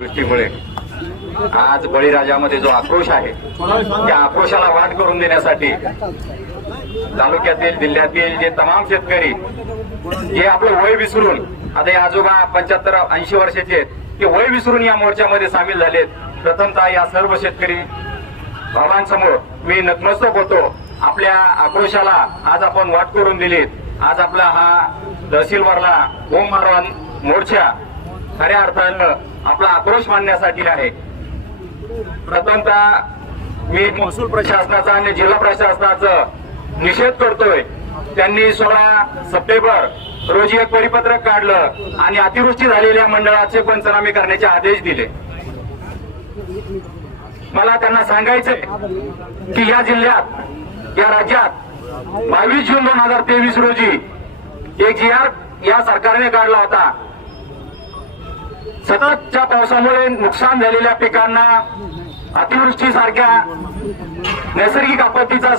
दृष्टीमुळे आज बळीराजामध्ये जो आक्रोश आहे त्या आक्रोशाला वाट करून देण्यासाठी तालुक्यातील जिल्ह्यातील जे तमाम शेतकरी जे आपलं वय विसरून आता हे आजोबा 75-80 वर्षाचे आहेत ते वय विसरून या मोर्चामध्ये सामील झालेत. प्रथमतः या सर्व शेतकरी भावांसमोर मी नतमस्तक होतो. आपल्या आक्रोशाला आज आपण वाट करून दिलीत. आज आपला हा तहसीलवारला होम मारवान मोर्चा खऱ्या अर्थानं आपला आक्रोश मांडण्यासाठी आहे. प्रथमतः मी महसूल प्रशासनाचा आणि जिल्हा प्रशासनाचा निषेध करतोय. त्यांनी 16 सप्टेंबर रोजी एक परिपत्रक काढलं आणि अतिवृष्टी झालेल्या मंडळाचे पंचनामे करण्याचे आदेश दिले. मला त्यांना सांगायचंय की या जिल्ह्यात या राज्यात 22 जून 2023 रोजी एक GR या सरकारने काढला होता. सततच्या पावसामुळे नुकसान झालेल्या पिकांना अतिवृष्टीसारख्या नैसर्गिक आपत्तीचा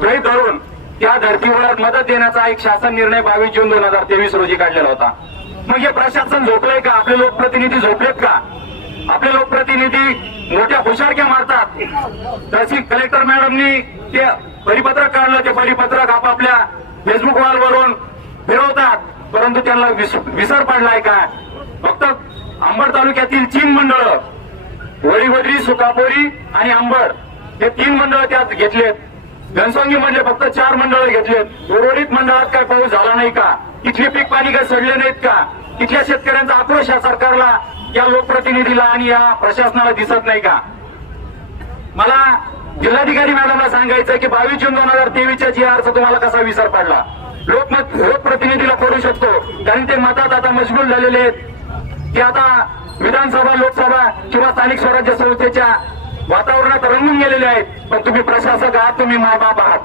गृहीत धरून त्या धर्तीवर मदत देण्याचा एक शासन निर्णय 22 जून 2023 रोजी काढलेला होता. मग हे प्रशासन झोपलंय का? आपले लोकप्रतिनिधी झोपलेत का? आपले लोकप्रतिनिधी मोठ्या हुशारक्या मारतात. तहसील कलेक्टर मॅडमनी ते परिपत्रक काढलं. ते परिपत्रक आपापल्या फेसबुक वॉलवरून फिरवतात, परंतु त्यांना विसर पडलाय का? फक्त अंबड तालुक्यातील 3 मंडळ वडीवडरी, सुकापोरी आणि अंबड हे 3 मंडळ त्यात घेतलेत. घनसंगी मधले फक्त 4 मंडळ घेतलेत. उर्वरित मंडळात काय पाऊस झाला नाही का? इथले पीक पाणी काय सडले नाहीत का? इथल्या शेतकऱ्यांचा आक्रोश या सरकारला, या लोकप्रतिनिधीला आणि या प्रशासनाला दिसत नाही का? मला जिल्हाधिकारी मॅडमला सांगायचं की 22 जून 2023च्या GRचा तुम्हाला कसा विसर पडला? लोकप्रतिनिधीला करू शकतो, कारण ते मतात आता मशगूल झालेले आहेत. ते आता विधानसभा, लोकसभा किंवा स्थानिक स्वराज्य संस्थेच्या वातावरणात रंगून गेलेले आहेत. पण तुम्ही प्रशासक आहात, तुम्ही मायबाप आहात.